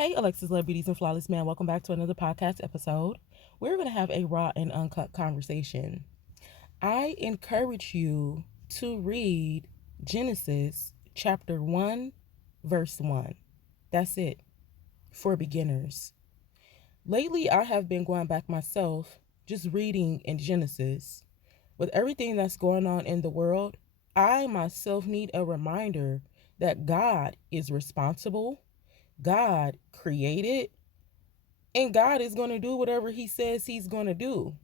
Hey, Alexus, Love Beauties and Flawless Man. Welcome back to another podcast episode. We're going to have a raw and uncut conversation. I encourage you to read Genesis chapter 1, verse 1. That's it for beginners. Lately, I have been going back myself, just reading in Genesis. With everything that's going on in the world, I myself need a reminder that God is responsible, God created, and God is going to do whatever he says he's going to do.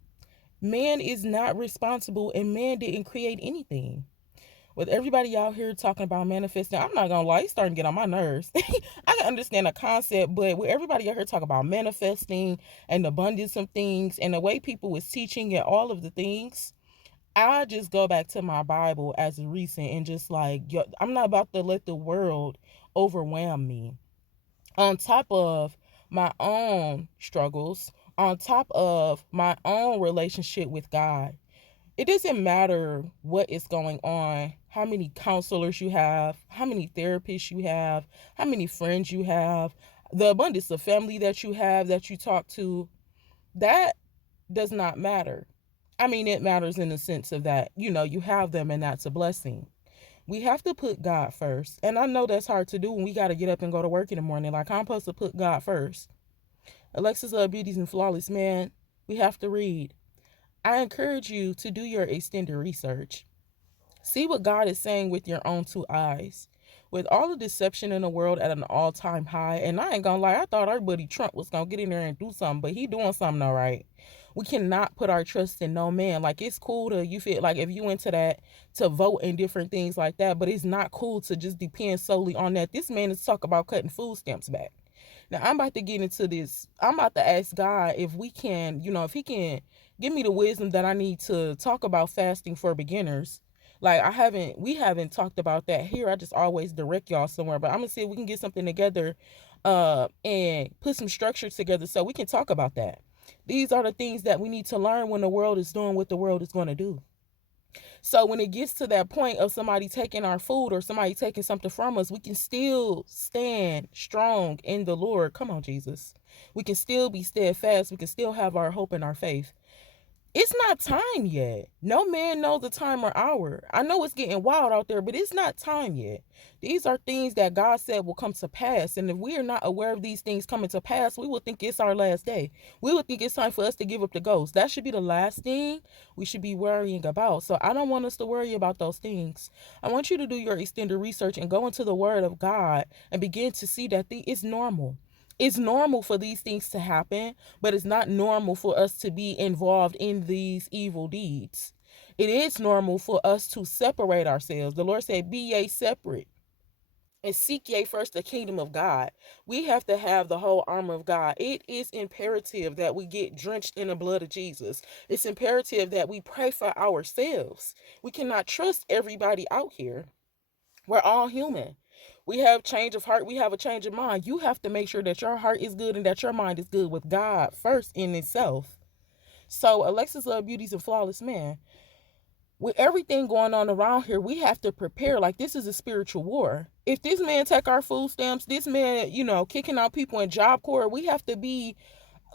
Man is not responsible and man didn't create anything. With everybody out here talking about manifesting, I'm not going to lie, it's starting to get on my nerves. I can understand the concept, but with everybody out here talking about manifesting and the abundance of things and the way people was teaching and all of the things, I just go back to my Bible as a recent and just like, I'm not about to let the world overwhelm me on top of my own struggles, on top of my own relationship with God. It doesn't matter what is going on, how many counselors you have, how many therapists you have, how many friends you have, the abundance of family that you have that you talk to. That does not matter. I mean, it matters in the sense of that, you have them and that's a blessing. We have to put God first. And I know that's hard to do when we got to get up and go to work in the morning. Like, I'm supposed to put God first. Alexis Love Beauties and Flawless Man, we have to read. I encourage you to do your extended research. See what God is saying with your own two eyes. With all the deception in the world at an all-time high, and I ain't gonna lie, I thought our buddy Trump was gonna get in there and do something, but he doing something all right. We cannot put our trust in no man. Like, it's cool to, you feel like if you into that, to vote and different things like that, but it's not cool to just depend solely on that. This man is talking about cutting food stamps back. Now, I'm about to get into this. I'm about to ask God if we can, if he can give me the wisdom that I need to talk about fasting for beginners. Like, we haven't talked about that here. I just always direct y'all somewhere, but I'm gonna see if we can get something together, and put some structure together so we can talk about that. These are the things that we need to learn when the world is doing what the world is going to do. So when it gets to that point of somebody taking our food or somebody taking something from us, we can still stand strong in the Lord. Come on, Jesus. We can still be steadfast. We can still have our hope and our faith. It's not time yet. No man knows the time or hour. I know it's getting wild out there, but it's not time yet. These are things that God said will come to pass. And if we are not aware of these things coming to pass, we will think it's our last day. We will think it's time for us to give up the ghost. That should be the last thing we should be worrying about. So I don't want us to worry about those things. I want you to do your extended research and go into the word of God and begin to see that it's normal. It's normal for these things to happen, but it's not normal for us to be involved in these evil deeds. It is normal for us to separate ourselves. The Lord said, be ye separate and seek ye first the kingdom of God. We have to have the whole armor of God. It is imperative that we get drenched in the blood of Jesus. It's imperative that we pray for ourselves. We cannot trust everybody out here. We're all human. We have change of heart. We have a change of mind. You have to make sure that your heart is good and that your mind is good with God first in itself. So, Alexis Love Beauties and Flawless Man, with everything going on around here, we have to prepare. Like, this is a spiritual war. If this man take our food stamps, this man, kicking out people in Job Corps, we have to be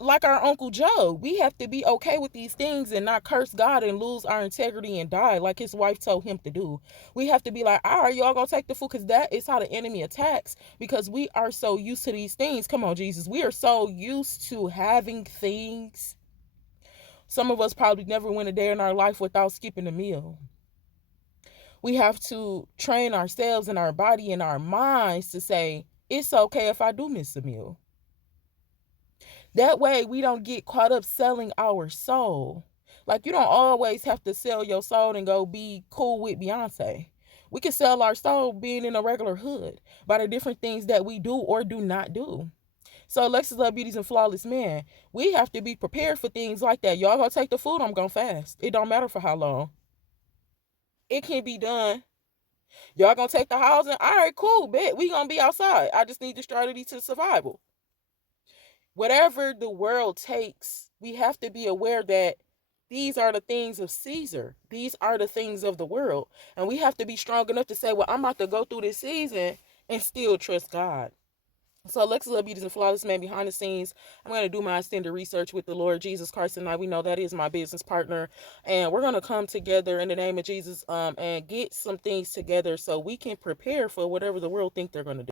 like our Uncle Joe. We have to be okay with these things and not curse God and lose our integrity and die like his wife told him to do. We have to be like, all right, y'all gonna take the food, because that is how the enemy attacks, because we are so used to these things. Come on, Jesus. We are so used to having things. Some of us probably never went a day in our life without skipping a meal. We have to train ourselves and our body and our minds to say, it's okay if I do miss a meal. That way we don't get caught up selling our soul. Like, you don't always have to sell your soul and go be cool with Beyonce. We can sell our soul being in a regular hood by the different things that we do or do not do. So, Alexis Love Beauties and Flawless Man, we have to be prepared for things like that. Y'all gonna take the food, I'm gonna fast. It don't matter for how long. It can be done. Y'all gonna take the housing? All right, cool, bet. We gonna be outside. I just need the strategy to survival. Whatever the world takes, we have to be aware that these are the things of Caesar. These are the things of the world. And we have to be strong enough to say, well, I'm about to go through this season and still trust God. So Alexus Love Beauty is the flawless man behind the scenes. I'm going to do my extended research with the Lord Jesus Christ tonight. We know that is my business partner. And we're going to come together in the name of Jesus and get some things together so we can prepare for whatever the world think they're going to do.